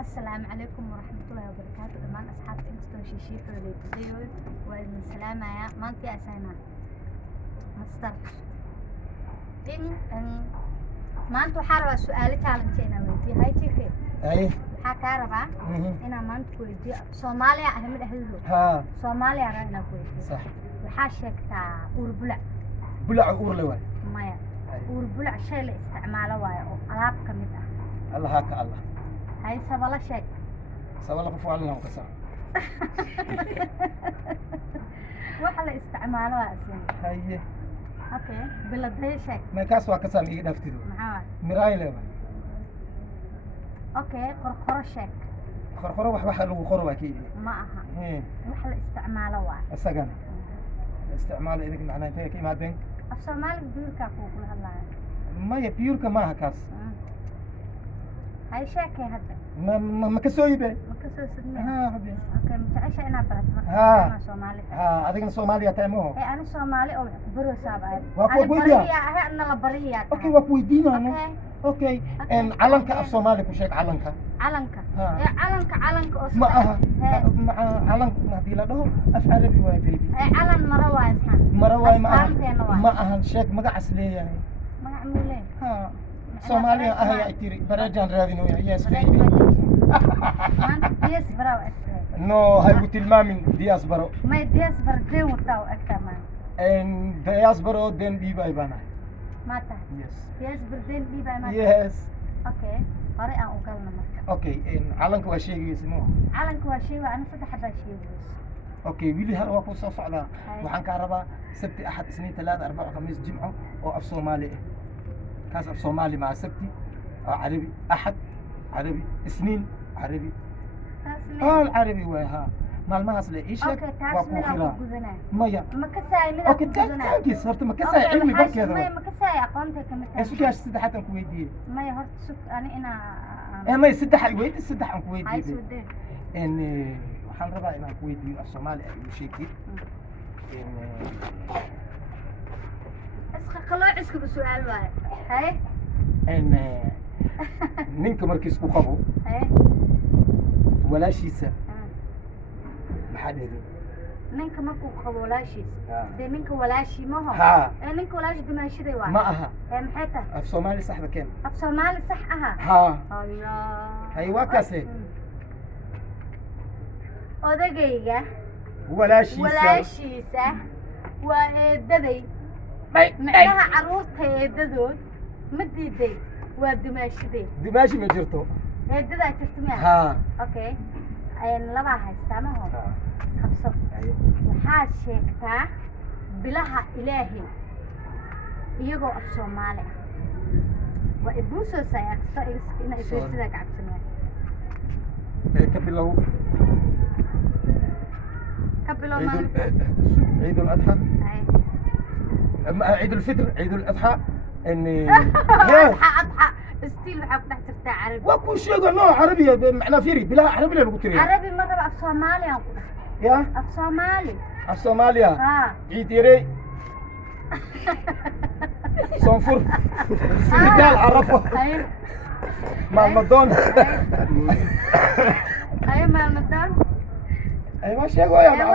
السلام عليكم ورحمة الله وبركاته دمان أصحاب إنستو شيشي حولي فيديو وإذن سلام يا مانتي أسانا مستر إن مانتو حاربا سؤالي تعلمتينا ويدي هاي تيكي أي حكاربا إنا مانتو ويدي صوماليا أهمد أهلو ها صوماليا رأينا ويدي صح وحاشك تا أوربلع بلع أورلوان مايا أوربلع شيء لاستعماله وايا ألعاب كميدة الله هاك الله هاي سبلا شيء سوالله قفوا علينا وقصا وحلا استعماله أسين هاي أوكي بلدي شيء ما كاس وقصا ميجي نفتيدو معاه مراي لما أوكي قرقرة شيء خرخرة وح لو خروا أكيد معها وحلا استعماله وايا السجن الاستعمال إذا كنا عنا تيجي ما بين الصومال بيقول كاكو كل هلا ما يبيور كما هكاس هاي شاكي هذا ما كسوي به ما كسر سدني ها حبيبي أوكي متعيشة أنا برت ها. أنا صومالي ها هذيك الصومالية تامو إيه أنا صومالي أو برو سابع وأكو أنا بويا. برية هي أنا لبرية أوكي وكويدينا أنا أوكي أوكي إن علنك في صومالي كوشك علنك علنك ها. إيه علنك أصلا معها إيه مع علنك ما دي له أف عربي واي بيبي إيه علن مروة إسحان مروي معها أسفانتين واي معها شيك مقع أصلي يعني ما عمولين ها صوماليا أهي أتيري برجان رادينو يس بريد بيبي ما أنت ديس براو أكثر نو هاي بتلما من دياس برو ما ديس بردين وتاو أكثر ما إن دياس برو دين دي باي بانا ما ته يس ديس بردين دي بقى ما يس أوكي قرأ أو قلنا مركب أوكي إن علنك وشيء اسمه علنك وشيء وأنا صدق حدا شيء بس أوكي ويلي هل وقو صوص على هاي. وحن كهرباء سبت أحد سنين ثلاثة أربعة خميس جمعة أو أف صومالي كاس أف صومالي مع سبتي عربي أحد عربي سنين عربي العربي وها مال ما أصله إيش أوكي تاسمين أو وقوخيرا جذنا مايا ما كساي من أوكي جذنا تانكي صرت ما كسا علمي ما بكذا ما كساي أقامتي كمثال إيش كاش سد حتى كويدي ما يهرت سك أنا إيه ما يسد حق ويدي سد حق هاي كويدي سودين إن وحن ربع إن كويدي أف صومالي أي شيء كده إن اسخ خلوا عسك بسؤال واحد هاي إن نينك مركز كوخبو هاي ولا شيء سا محل هذا نينك ماكو خبولاشيس ها. ده نينك ولاشي ما هو ها. نينك ولاش دماشي ده واحد معها محيطة أف صومالي صاحبة كان أف صومالي صح أها ها الله أيوة كاسة odagayga walaashiisa walaashiisa waa eedaday may macnaha carruurta eedadood ma diiday waa dumaashadeed dimaashi ma jirto eedadaa jirta miya haa okay labaa haystaa ma hor qabso waxaad sheegtaa bilaha ilaahay iyagoo af soomaali ah waa ibuusoosaa kasta ina ifeersidaa gacabsanaa ka bilow كبلوا عيد الأضحى عيد الفطر عيد الأضحى إني أضحى ستيل وحاب تحت عربي وكل شيء نوع عربي معناه فيري بلا عربي لا نقول عربي مرة بقى في صوماليا يا في صومالي في صوماليا ها عيد يري صنفر سنغال عرفه مع المدون أيوة مع المدون أي ما شيء يا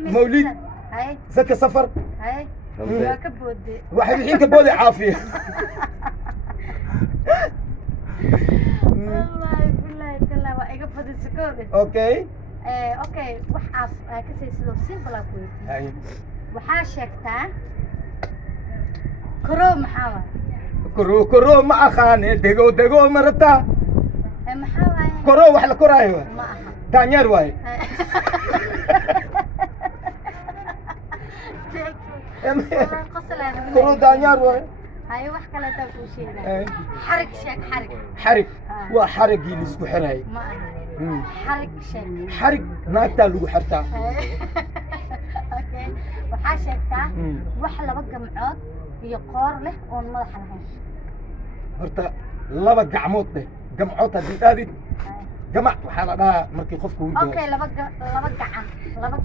مولد هاي زكي سفر هاي كبودي واحد الحين كبودي عافية والله بالله بالله وأيقفد السكوت أوكي أوكي وحاف كسي سلو سيمبل أقول أي وحاشكتا كرو محاور كرو مع خانة دقو مرتا محاور كرو وحلا كرايوه ما أها تانير واي كرو دانيار واي هاي وحكا لا تاكل شيء حرك شيك حرك وحرق اللي اسمه حراي ما أها حرك شيك حرق ناكتا لو حتى اوكي وحاشكتا وحلا بقى معود يقار له اون مدح لهين horta laba gacmood leh gamcood hadii aadid جمع وحنا ده مركي خوف كوي اوكي لبا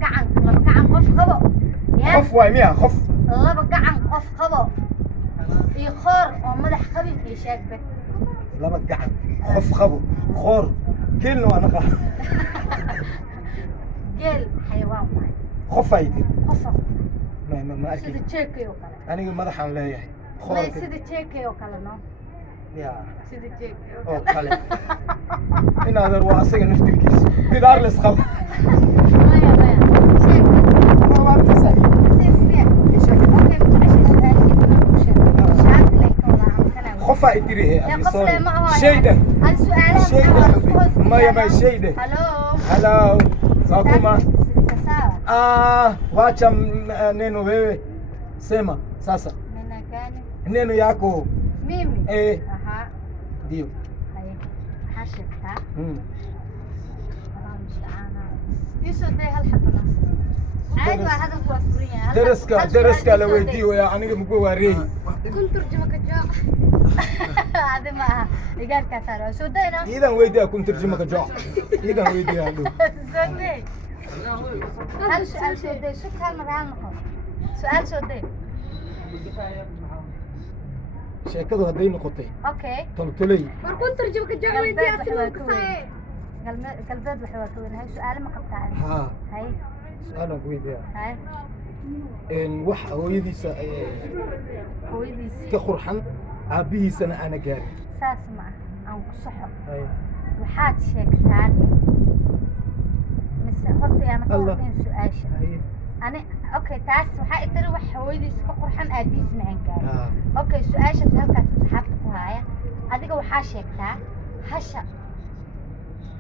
gacan qof qabo خوف واي ميا خوف laba gacan qof qabo iyo qoor oo madax qabin iyo sheegbe لبد قعن خف خبو خور كلنا وانا خا geel xayawaan waaye خفايتي qofka ما sida اكيد jeekay oo kale انا مدحان leeyahay may خور sida jeekay oo kale no يا sida jeekay oo او قال ان هذا هو اسق نفتركيس بدار الاسخل maya maya sheeg ما بعرف صحيح okay mutacashii su'aalihii inaan ku sheego shaati leh ka wada amkana خفا ادري هي يا قف له ما هو شيء ده هل سؤالها شيء ده حبيبي ما يا شيء ده هلو هلا ساكوما sawa wacha neno wewe sema sasa nina gani neno yako mimi aha ndio hay maxaa sheegtaa mm. Allah musta'aana isoo day hal xabana caadi waa hadalku waa furan yahay daraska la weydiiyo yaa aniga mugo waareey kun turjuma ka jooc hadi ma aha igaarka saaro soo dayna idan weydiiya kun turjuma ka jooc idan weydiiya adu soo day hal su'aal soo day su'aal magaal noqon su'aal soo day sheekadu haday noqotay okay toltolay war kun turjuma ka jooc weydiiya asoo ka saay galbeed waxa waa ka wanahay su'aal ma qabtaa ha hay su'aalan ku weydiiya hay wax hooyadiisa hooyadiis ka qurxan aabihiisana ana gaarin saas ma aan ku saxo hay waxaad sheegtaan mise horta yaa ma Allah. qabteen su'aasha hay ani okay taas waxaa i tiri wax hooyadiis ka qurxan aabihiisna aan gaarin ha okay su'aashaas halkaas asxaabta ku haaya adiga waxaa sheegtaa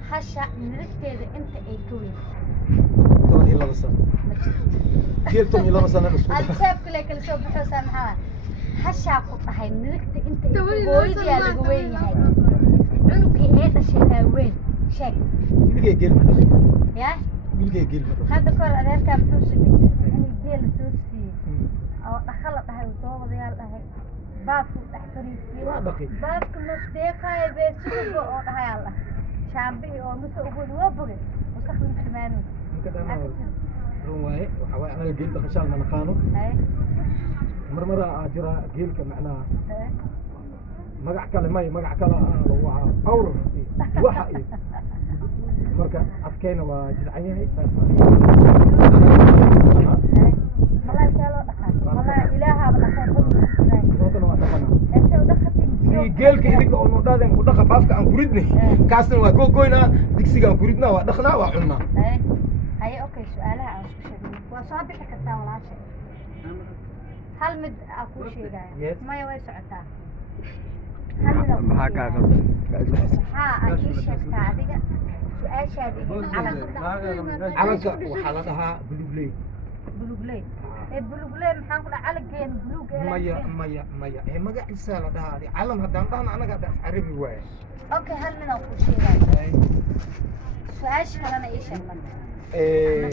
hasha nirigteeda inta ay ka weyn toban iyo laba sano ma jirto geed toban iyo laba sano isku albaab kale kala soo baxaysaa maxaa hashaa ku dhahay nirigta inta ay toban iyo laba hooyadiyaa laga weyn yahay cunugii ee dhashay aa weyn sheeg wiligay geel ma dhaqay yaa wiligay geel ma dhaqay hadda kahor adeerkaa muxuu sameeyey inay geela soo siiyey oo dhaka la dhahay soo wadayaal dhahay baafku dhex fariisiyey waa dhaqay baafka ma deeqaayo bee suuga oo dhahayaa la shaambihi oo mase ugood waa bogay wasakhin xumaanood ninka dhanaa run waaye waxa waaye anaga geel dhaqashaan ma naqaano marmara aa jira geelka macnaha magac kale magac kale waa awr waxa iyo marka afkeena waa jilcan yahay saas malay see loo dhaqaa malay ilaahaaba dhaqay sababtana waa dhaqanaa ese u dhaqatin si geelka idinka oo nodhaadeen ku dhaqa baafka aan kuridnay kaasna waa gogoynaa digsiga aan kuridnaa waa dhaqnaa waa cunnaa haye okay su'aalaha aan isku sheegay waa soo bixi kartaa walaashay hal mid aa kuu sheegaya maya way socotaa hal mid aa kuu sheegaya waxaa aad ii sheegtaa adiga su-aashaada iyo calanka waxaa la dhahaa bulugley bulugley bulugley maxaan ku dhaha calankeena buluug maya magaciisa la dhahaa calan haddaan dhahna anaga hadda af carabi waaye okay hal mid aan kuu sheegaya su-aasha kalena ii sheeg marka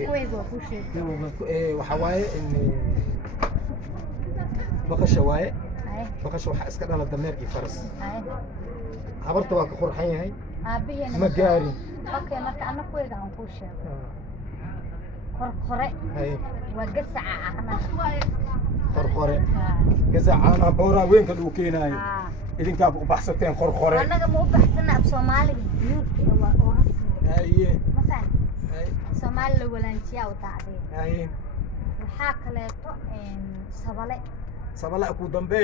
kuwayga waa kuu sheegay waxaa waaye baqasha waaye baqasha waxaa iska dhala dameer iyo faras habarta waa ka qurxan yahay aabaheena ma gaarin okay marka ana kuwayga aan kuu sheego qorqore waa gasaca caanaha qorqore gasaca caanaha booraa weynka lagu keenaayo idinkaaba u baxsateen qorqore annaga ma u baxsana af soomaaliga biyuudka waa oo rasmi haye masan soomaali la walaanjiyaa u daacdeen haye waxaa kaleeto sabale sabala ku dambe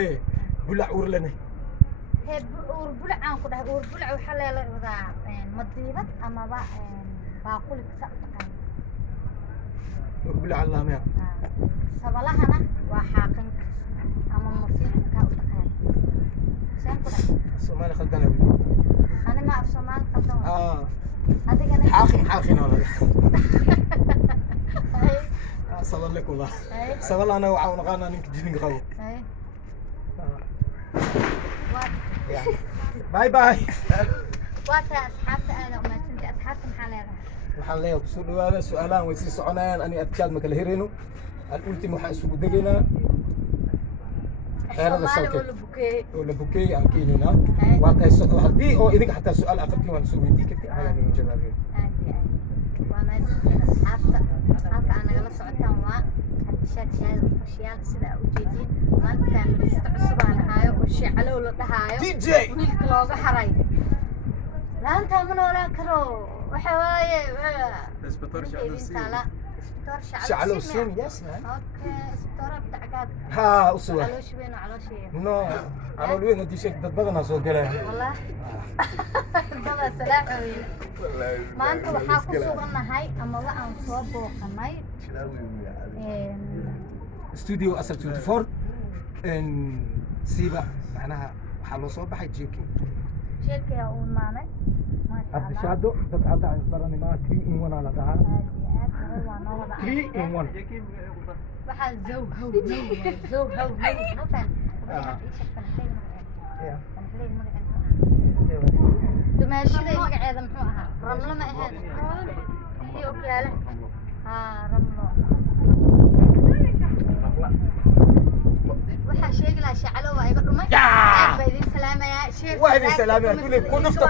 bulac urlane uur bulacaan ku dhahay uur bulac waxaa leela wadaa madiibad amaba baaquli kasa taqaan bulac allaamaya sabalahana waa xaaqinka ama masiibka u taqaan saan ku dhahay soomaali khaldana ani ma af soomaali khaldan adigana xaaqin wala sabale kula sabala anaga waxaa naqaanaa ninka jidinka qabo باي باي واتها أصحابتي أنا وما تنتي أصحابتي محلها waxaan leeyahay kusoo dhawaada su'aalahan way sii soconayaan ani adkaad ma kala hereyno al-ultim waxaan isugu degaynaa xeerada salka oo la bukeeyay aan keenaynaa waa tahay haddii oo idinka xataa su'aal aqabtiin waan soo weydii kartiin anaga idin jawaabeyn waa ma أصحابتا halka aan nagala socotaan waa شاد فشيال سدا وجيدين ما أنت كان بتستعصبان هاي وشيء على ولا هاي دي جي ويلك لوجا حراي لا أنت من ولا كرو وحواي اسبطار شعلو سين يسمع أوكي اسبطار بتعقاد ها أسوأ على شو بينه على شيء نو على الوين دي شيء بدنا سوق له والله والله سلام حبيبي ما أنت وحاكو صورنا هاي أما لا أنصاب وقناي استوديو أسر 24 إن سيبا معناها حلو صوب بحي جيكي شيك يا أول معنا ما شاء عبد الله الشادو دك هذا عن براني ما 3 in 1 على ده 3 in 1 waxaa zow how ma faham dumaashiday magaceeda muxuu ahaa ramlo ma ahayd iyo oklaale ramlo waxaa sheegi lahaa shacalo waa iga dhumay baa idin salaamayaa waa idin salaamayaa kulli ku dhufta